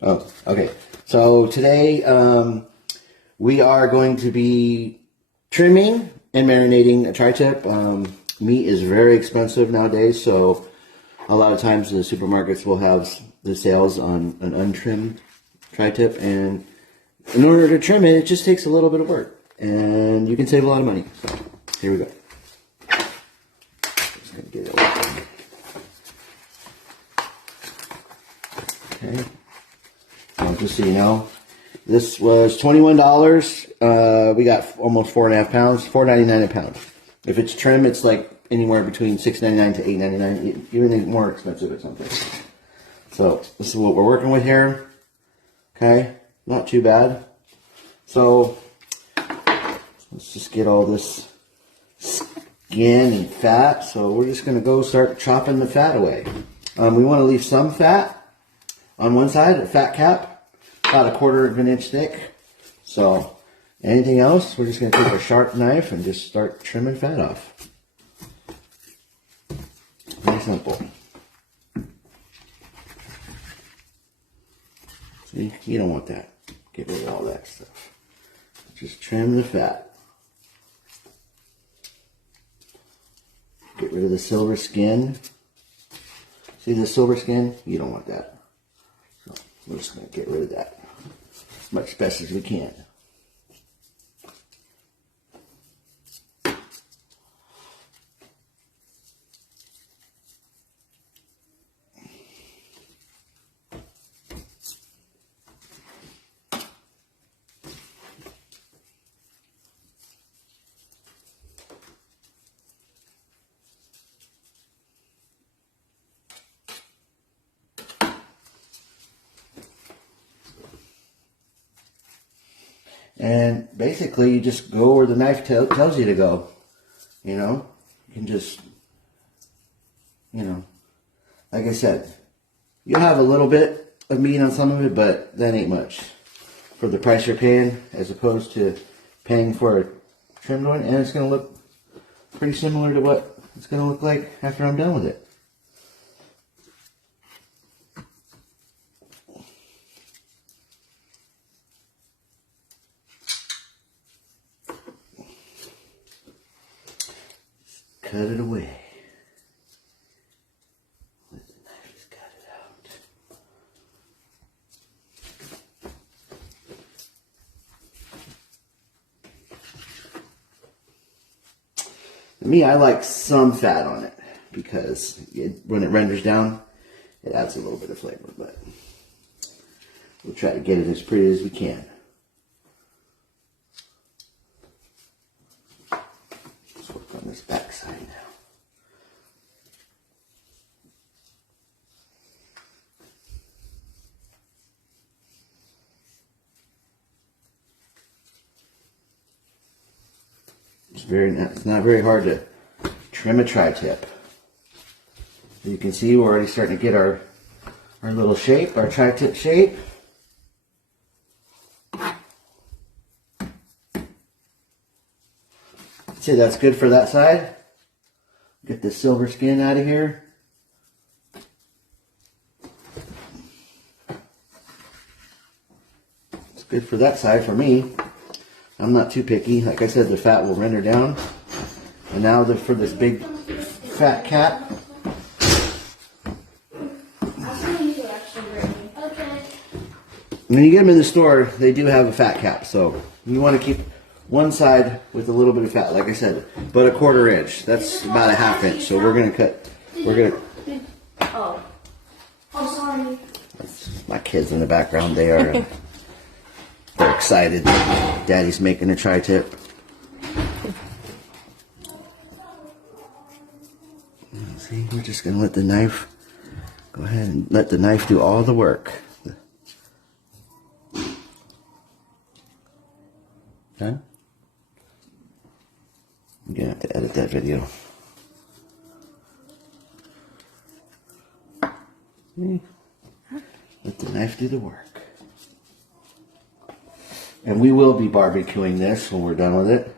Oh, okay. So today we are going to be trimming and marinating a tri-tip. Meat is very expensive nowadays, so a lot of times the supermarkets will have the sales on an untrimmed tri-tip, and in order to trim it, it just takes a little bit of work, and you can save a lot of money. So here we go. Just gonna get it open. Okay. Just so you know, this was $21. We got almost 4.5 pounds, $4.99 a pound. If it's trim, it's like anywhere between $6.99 to $8.99, even more expensive at some places. So this is what we're working with here. Okay, not too bad. So let's just get all this skin and fat. So we're just gonna go start chopping the fat away. We want to leave some fat on one side, a fat cap. About 1/4 of an inch thick. So anything else, we're just going to take a sharp knife and just start trimming fat off. Very simple. See, you don't want that. Get rid of all that stuff. Just trim the fat. Get rid of the silver skin. See the silver skin? You don't want that. So we're just going to get rid of that as much best as we can. And basically, you just go where the knife tells you to go. You know, you can just, like I said, you'll have a little bit of meat on some of it, but that ain't much for the price you're paying, as opposed to paying for a trimmed one. And it's going to look pretty similar to what it's going to look like after I'm done with it. Cut it away. Let the knife just cut it out. Me, I like some fat on it because when it renders down, it adds a little bit of flavor, but we'll try to get it as pretty as we can. Let's work on this back side now. It's not very hard to trim a tri-tip. As you can see, we're already starting to get our little shape, our tri-tip shape. See, that's good for that side. Get the silver skin out of here. It's good for that side for me. I'm not too picky. Like I said, the fat will render down. And now for this big fat cap. When you get them in the store, they do have a fat cap. So you want to keep one side with a little bit of fat, like I said, but 1/4 inch. That's about a 1/2 inch. So we're going to cut. Oh, sorry. My kids in the background, they're excited. Daddy's making a tri-tip. See, we're just going to let the knife, go ahead and let the knife do all the work. Huh? I'm going to have to edit that video. See? Let the knife do the work. And we will be barbecuing this when we're done with it.